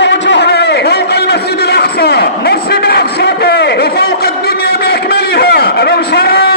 পর্যন্ত উঁচু হবে فوق المسجد الأقصى মসজিদ আকসাতে وفوق الدنيا بأكملها এবং সারা